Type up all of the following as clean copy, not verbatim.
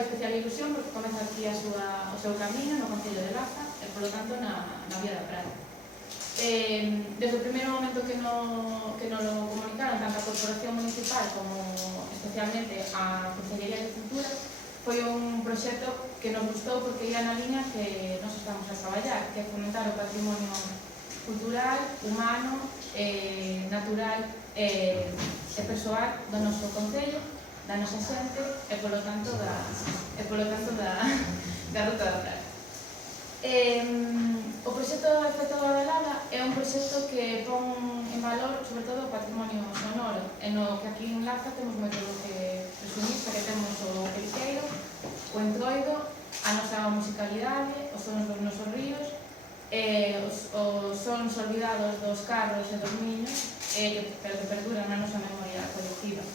fai especial ilusión porque comeza aquí o seu camiño no Concello de Laza e, polo tanto, na Vía da Prada. Desde o primeiro momento que nos lo comunicaron, tanto a Corporación Municipal como especialmente a Consellería de Cultura, foi un proxecto que nos gustou porque ia na liña que nos estamos a traballar, que é fomentar o patrimonio cultural, humano, natural e persoal do noso concello, da nosa xente e polo tanto da Ruta da Prada. O proxecto Efecto Badalada é un proxecto que pon en valor sobre todo o patrimonio sonoro, e no que aquí en Laza temos moito que presumir, porque temos o periqueiro, o entroido, a nosa musicalidade, os sons dos nosos ríos, os sons olvidados dos carros e dos niños, pero que perduran na nosa memoria colectiva.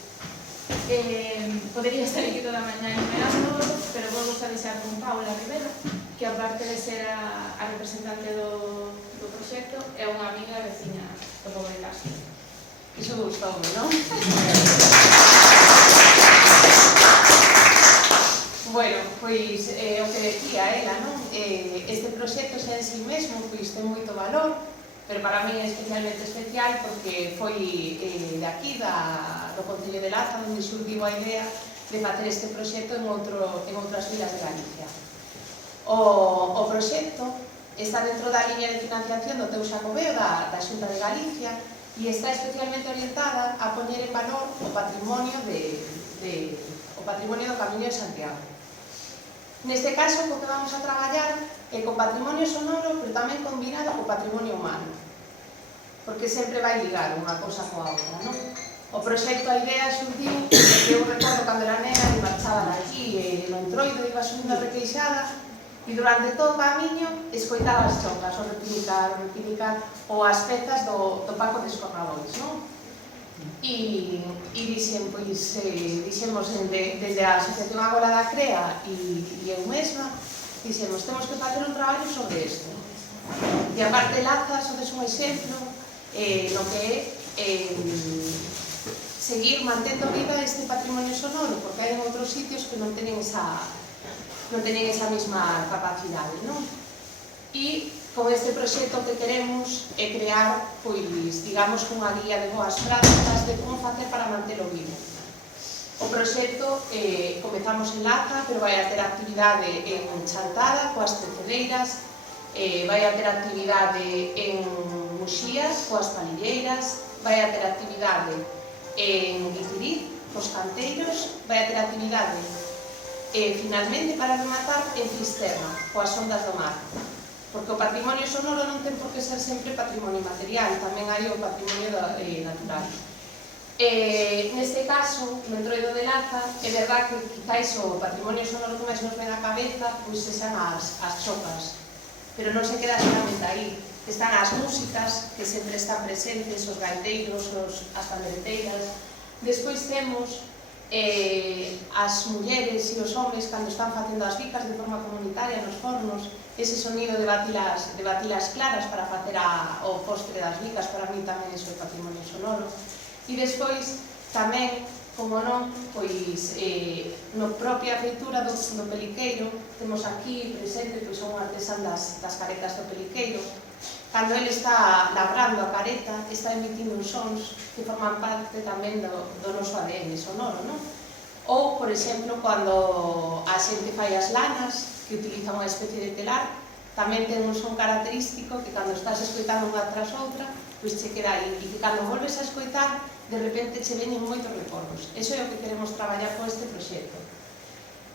Podería estar aquí toda a mañá enumerando, pero vou a deixar con Paula Rivera, que aparte de ser a representante do proxecto, é unha amiga e veciña do pobo de Castro. Iso gustoume, non? Bueno, pois o que decía ela, non? Este proxecto xa en si mesmo pois ten moito valor, pero para mí é especialmente especial porque foi de aquí, do Concello de Laza, onde surgiu a idea de facer este proxecto en outras vilas de Galicia. O proxecto está dentro da liña de financiación do Teu Xacobeo da Xunta de Galicia e está especialmente orientada a poñer en valor o patrimonio do Camiño de Santiago. Neste caso, co que vamos a traballar é co patrimonio sonoro, pero tamén combinado co patrimonio humano, porque sempre vai ligar unha cousa coa outra, non? O proxecto, a idea surgiu, que eu recordo cando era nena e marchaba daqui e no entroido iba subindo a Requeixada e durante todo o camiño escoitaba as chocas, o repinicar, ou as pezas do Paco de Escorrabois, non? E dixemos desde a Asociación Ágora da Crea e eu mesma, dixemos, temos que facer un traballo sobre isto. E a parte Laza, sodes un exemplo no que é seguir mantendo viva este patrimonio sonoro, porque hai en outros sitios que non teñen esa mesma capacidade, non? E con este proxecto que queremos é crear, pois, digamos, unha guía de boas prácticas de como facer para mantelo vivo. O proxecto comezamos en Laza, pero vai a ter actividade en Chantada, coas teceleiras, vai a ter actividade en Muxías, coas palilleiras, vai a ter actividade en Guitiriz, cos canteiros, vai a ter actividade finalmente, para rematar, en Fisterra, coas ondas do mar. Porque o patrimonio sonoro non ten por que ser sempre patrimonio material, tamén hai o patrimonio natural. Neste caso, no entroido de Laza, é verdad que quizáis o patrimonio sonoro que máis nos ven á cabeza, pois sean as chocas, pero non se queda solamente aí. Están as músicas, que sempre están presentes, os gaiteiros, as pandereteiras. Despois temos as mulleres e os homes cando están facendo as bicas de forma comunitaria nos fornos, ese sonido de batilas claras para facer o postre das bicas, para mí tamén é o patrimonio sonoro. E despois tamén, como non, pois no propia feitura do peliqueiro temos aquí presente pois un artesán das caretas do peliqueiro. Cando ele está labrando a careta, está emitindo uns sons que forman parte tamén do noso ADN sonoro, non? Ou, por exemplo, cando a xente fai as lanas, que utiliza unha especie de telar, tamén ten un son característico que cando estás escoitando unha tras outra, pois che queda aí, e que cando volves a escoitar, de repente che veñen moitos recordos. Eso é o que queremos traballar con este proxecto.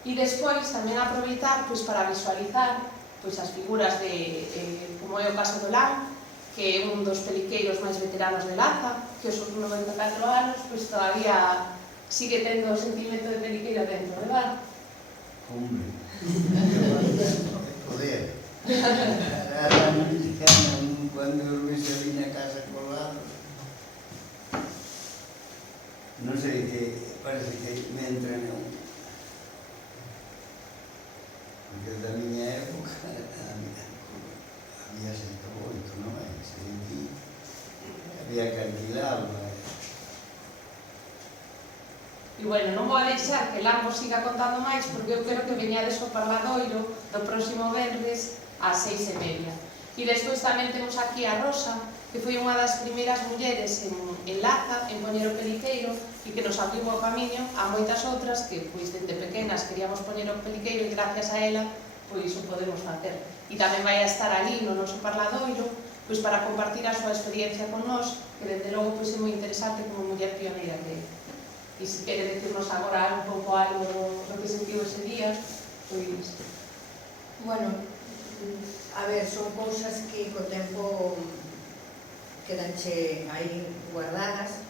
E despois tamén aproveitar pois para visualizar pois as figuras como é o caso do Lan, que é un dos peliqueiros máis veteranos de Laza, que aos 94 anos pois todavía sigue tendo o sentimento de peliqueiro dentro, verdad? Hombre, poder. Era mexicana, cando eu se viña a casa colgado. Non sei, que parece que me entra en porque da miña época había 108, non é? Había que alquilarlo. E, bueno, non vou a deixar que Lambo siga contando máis porque eu quero que veñades ao Parladoiro do próximo venres ás 6:30. E despois tamén temos aquí a Rosa, que foi unha das primeiras mulleres en Laza, en poñer o peliqueiro, e que nos abriu o camiño a moitas outras que, pois, desde pequenas queríamos poñer o peliqueiro e gracias a ela, pois, o podemos facer. E tamén vai a estar ali no noso Parladoiro, pois, para compartir a súa experiencia con nós, que desde logo pois, é moi interesante como muller pioneira que é. E se quere decirnos agora un pouco algo do que sentiu ese día, pois... Bueno, a ver, son cousas que co tempo quedanche aí guardadas,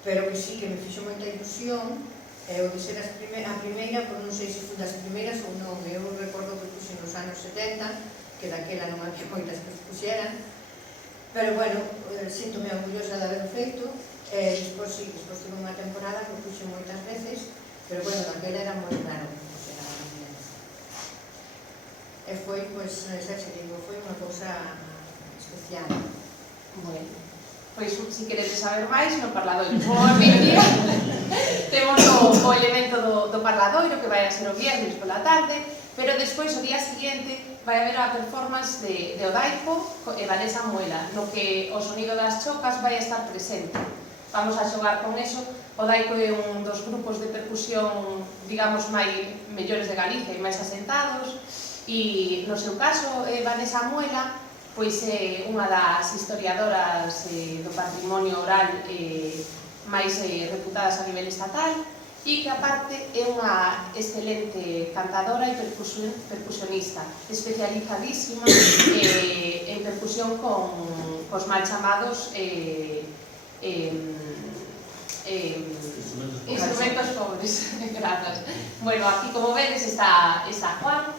pero que sí que me fixo moita ilusión, o de ser a primeira, por non sei se foi das primeiras ou non, eu recordo que puxe nos anos 70, que daquela non había moitas que puxeran, pero bueno, síntome orgullosa de haber feito. Despois tive unha temporada que puxe moitas veces, pero bueno, daquela era moi raro que puxera a muller. E foi, pois, xa se digo, foi unha cousa especial. Bueno, pois, se queredes saber máis, no Parladoiro. Como a Biblia, temos o elemento do Parladoiro, que vai a ser o viernes pola tarde, pero despois, o día seguinte, vai haber a performance de Odaico e Vanessa Muela, no que o sonido das chocas vai estar presente. Vamos a xogar con eso. O Daico é un dos grupos de percusión, digamos, mellores de Galicia e máis asentados, e no seu caso, Vanessa Muela, pois é unha das historiadoras do patrimonio oral máis reputadas a nivel estatal, e que aparte é unha excelente cantadora e percusionista, especializadísima en percusión cos mal chamados instrumentos pobres. Grazas. Bueno, aquí como vedes está Juan,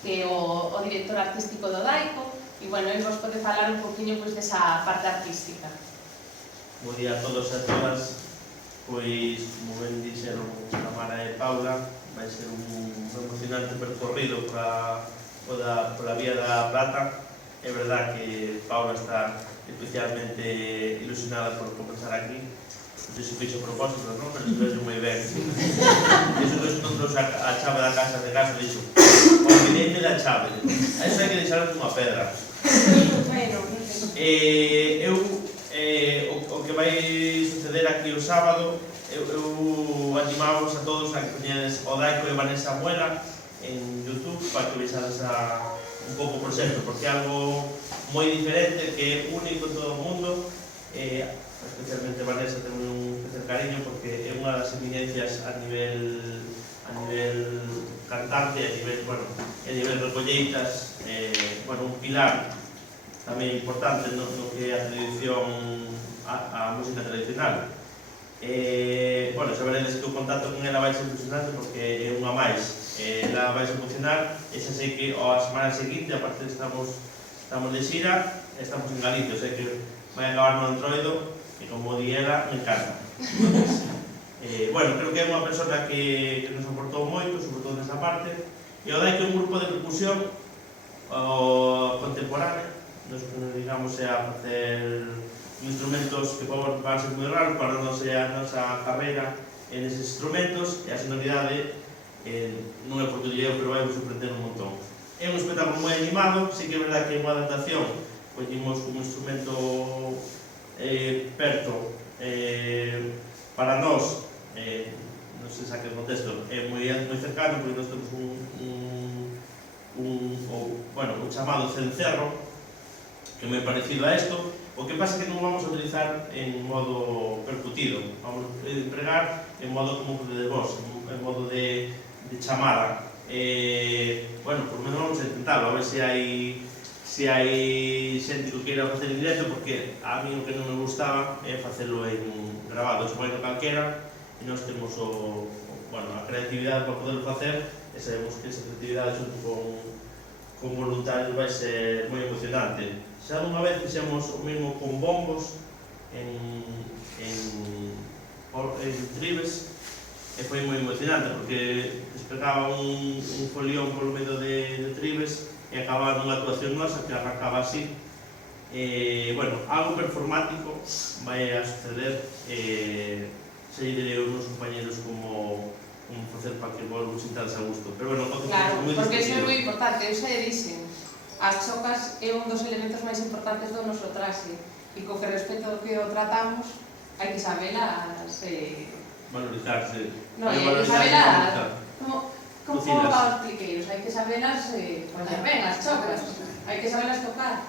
que é o director artístico do Daico, e bueno, ele vos pode falar un poquinho pois desa parte artística. Bo día a todos e a todas. Pois, como ben dixeron Tamara e Paula, vai ser un emocionante percorrido pola Vía da Plata. É verdad que Paula está especialmente ilusionada por comenzar aquí. Non sei se fixo propósito, non? Pero se moi ben. Iso que non trouxe a chave da casa de casa, dixo, olvideime da chave. A iso hai que deixar unha pedra. O que vai suceder aquí o sábado, eu animamos a todos a que poñedes o Daico e Vanessa Muela en YouTube para que vexades un pouco o proxecto, porque é algo moi diferente, que é único en todo o mundo. Especialmente Vanessa ten un especial cariño porque é unha das eminencias a nivel cantante, a nivel recolleitas, un pilar tamén importante no que é a tradición, a música tradicional. Xa veredes que o contacto con ela vai ser impresionante porque é unha máis. Ela vai se emocionar e xa sei que a semana seguinte, aparte estamos de xira, estamos en Galicia, sei que vai acabar no Entroido e como di ela, me encanta. Creo que é unha persona que nos aportou moito, sobre todo nesa parte, e o Daico é un grupo de percusión contemporánea, nos que nos digamos a facer instrumentos que van ser moi raros para a nosa carreira en eses instrumentos, e a sonoridade non é porque eu, pero vai vos sorprender un montón. É un espectáculo moi animado, sí que é verdad que é unha adaptación, poñimos un instrumento perto para nós, non sei se que contexto, é moi cercano, porque nós temos un chamado cencerro, que é moi parecido a isto. O que pasa é que non vamos a utilizar en modo percutido, vamos a empregar en modo como de voz, en modo de chamada. Por lo menos vamos a intentarlo, a ver se hai xente que queira facer en directo, porque a mí o que non me gustaba é facelo en grabado, se bueno calquera, e nós temos a creatividade para poderlo facer, e sabemos que esa creatividade xunto con voluntarios vai ser moi emocionante. Xa unha vez fixemos o mesmo con bombos en Tribes, e foi moi emocionante porque despegaba un folión polo medio de Tribes e acababa nunha actuación nosa que arrancaba así. Algo performático vai a suceder se direi aos meus compañeros como facer para que vos sintades a gusto. Pero bueno, Claro, moi porque iso é distintivo. moi importante, eu xa dixen, as chocas é un dos elementos máis importantes do noso traxe, e co que respecto ao que o tratamos, hai que sabelas, Valorizarse. non, Hai que hai que valorizar, sabelas, como Cocinas. aos pliqueiros, hai que sabelas poñer ben as chocas, hai que sabelas tocar.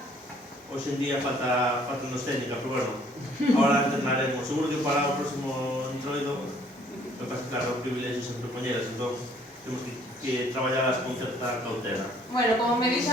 Hoxe en día falta nos técnica, pero bueno, ahora entrenaremos. Seguro que para o próximo introido, me pasa claro, o privilegio sempre poñeras, entón temos que traballalas con certa cautela. Bueno, como me dixo a